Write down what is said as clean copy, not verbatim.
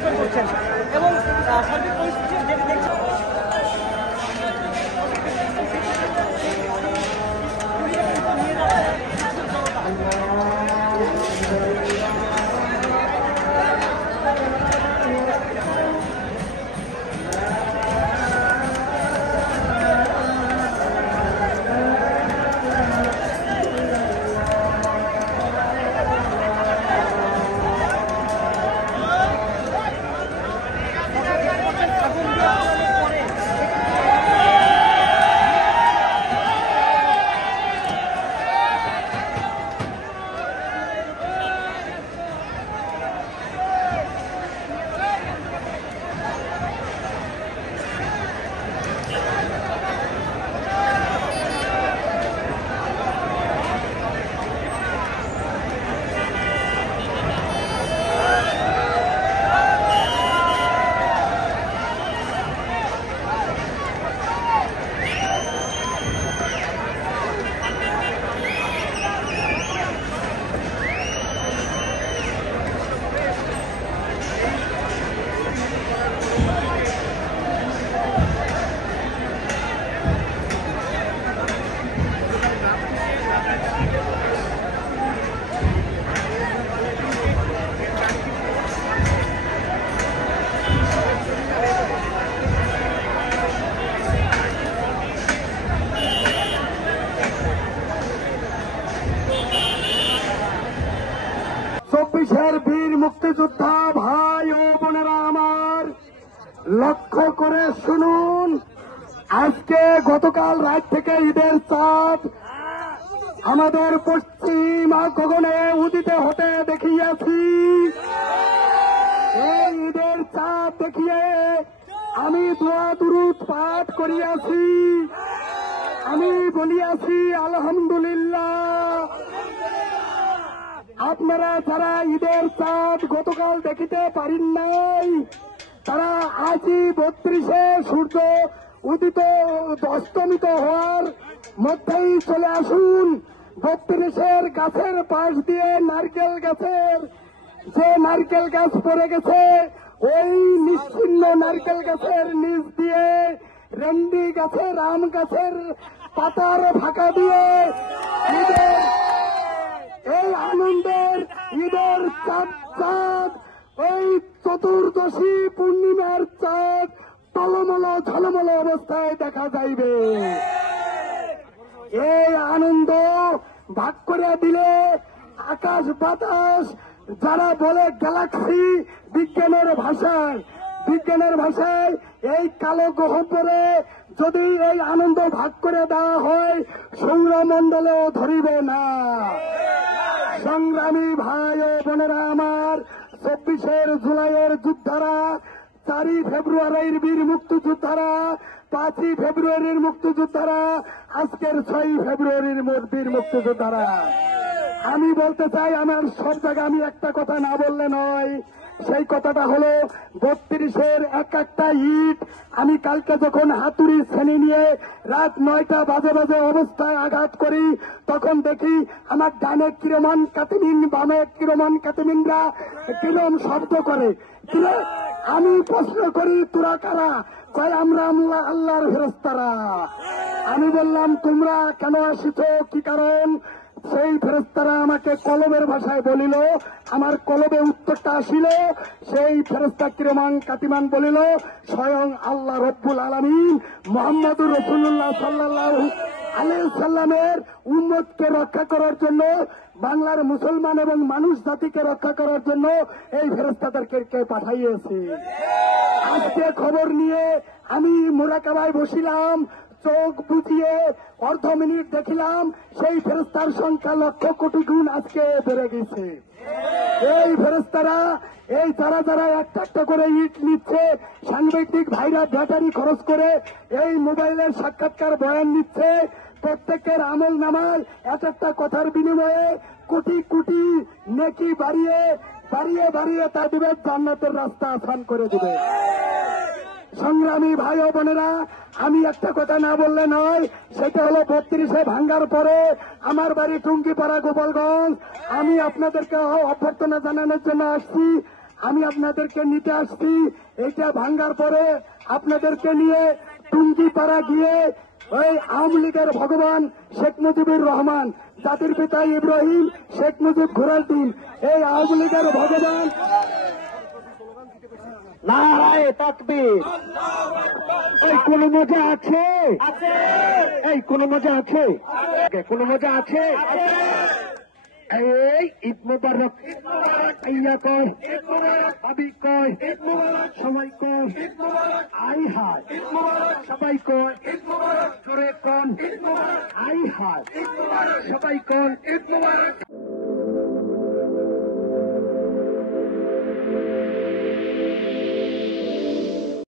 প্রস্তাব করছেন এবং সার্বিক পরিস্থিতি যেটি দেখছেন চব্বিশের বীর মুক্তিযোদ্ধা ভাই ও বোনেরা আমার, লক্ষ্য করে শুনুন। আজকে গতকাল রাত থেকে ঈদের চাঁদ আমাদের পশ্চিম গগনে উদিত হতে দেখিয়াছি। এই ঈদের চাঁদ দেখিয়ে আমি দোয়া দুরূদ পাঠ করিয়াছি। আমি বলিয়াছি আলহামদুলিল্লাহ। আপনারা যারা ঈদের চাঁদ গতকাল দেখিতে পারেন নাই, তারা আজই 32-এ সূর্য উদিত অস্তমিত হওয়ার মধ্যেই চলে আসুন। 32-এর গাছের পাশ দিয়ে নারকেল গাছের যে নারকেল গাছ পড়ে গেছে, ওই নিশ্চিন্ন নারকেল গাছের নিচ দিয়ে রেন্ডি গাছের আম গাছের পাতার ফাঁকা দিয়ে এই আনন্দের ঈদের চাঁদ ওই চতুর্দশী পূর্ণিমার চাঁদ টলমল ঝলমল অবস্থায় দেখা যাইবে। এই আনন্দ ভাগ করে দিলে আকাশ বাতাস, যারা বলে গ্যালাক্সি বিজ্ঞানের ভাষায় এই কালো গহ্বরে যদি এই আনন্দ ভাগ করে দেওয়া হয়, সৌরমণ্ডলেও ধরিবে না। সংগ্রামী ভাই ও বোনেরা আমার, 24 জুলাইয়ের যোদ্ধারা, 4 ফেব্রুয়ারির বীর মুক্তিযোদ্ধারা, 5 ফেব্রুয়ারির মুক্তিযোদ্ধারা, আজকের 6 ফেব্রুয়ারির বীর মুক্তিযোদ্ধারা, আমি বলতে চাই, আমার সব জায়গায় আমি একটা কথা না বললে নয়। সেই কথাটা হলো 32-এর এক একটা ইট আমি কালকে যখন হাতুড়ি শ্রেণী নিয়ে রাত 9টা বাজে অবস্থায় আঘাত করি, তখন দেখি আমার ডানে কিরমান কাতিমিন, বামে কিরমান কাতিমিনরা কিরম শব্দ করে। আমি প্রশ্ন করি, তোরা কারা? কয় আমরা আল্লাহর ফেরেশতারা। আমি বললাম, তোমরা কেন আসিছ, কি কারণ? সেই ফেরেশতারা আমাকে কলবের ভাষায় বলিল। আমার কলবে উত্তরটা আসিল। সেই ফেরেশতা কিরমান কাতিমান বলিল, স্বয়ং আল্লাহ রব্বুল আলামিন মুহাম্মদুর রাসূলুল্লাহ সাল্লাল্লাহু আলাইহি সাল্লামের উম্মতকে রক্ষা করার জন্য, বাংলার মুসলমান এবং মানুষ জাতিকে রক্ষা করার জন্য এই ফেরেশতাদেরকে পাঠাইয়েছে। আজকে খবর নিয়ে আমি মুরাকাবায় বসিলাম, চোখ বুঝিয়ে অর্ধ মিনিট দেখিলাম, সেই ফেরেশতার সংখ্যা লক্ষ কোটি গুণ আজকে বেড়ে গেছে। এই ফেরেশতারা এই যারা একটা করে ইট নিচ্ছে, সাংবাদিক ভাইরা ব্যাটারি খরচ করে এই মোবাইলের সাক্ষাৎকার বয়ান নিচ্ছে, প্রত্যেকের আমল নামায় একটা কথার বিনিময়ে কোটি কোটি নেকি বাড়িয়ে তা দিবে, জান্নাতের রাস্তা আসান করে দিবে। সংগ্রামী ভাই ও বোনেরা, আমি একটা কথা না বললে নয়, সেটা হলো 32-এ ভাঙ্গার পরে আমার বাড়ি টুঙ্গিপাড়া, গোপালগঞ্জ। আমি আপনাদেরকে অভ্যর্থনা জানানোর জন্য আসছি। আমি আপনাদেরকে নিতে আসছি। এটা ভাঙ্গার পরে আপনাদেরকে নিয়ে টুঙ্গিপাড়া গিয়ে ওই আওয়ামী লীগের ভগবান শেখ মুজিবুর রহমান, জাতির পিতা ইব্রাহিম, শেখ মুজিব ঘোরার দিন, এই আওয়ামী লীগের ভগবান নারায়ে তাকবীর। এই কোন মজা আছে? এই কোন মজা আছে? কোন মজা আছে? এই ঈদ মোবারক, ইয়া কয়, আমি কয়, সবাই কয়, আই হায়, সবাই কয়, জোরে কন, আই হায়, সবাই কন।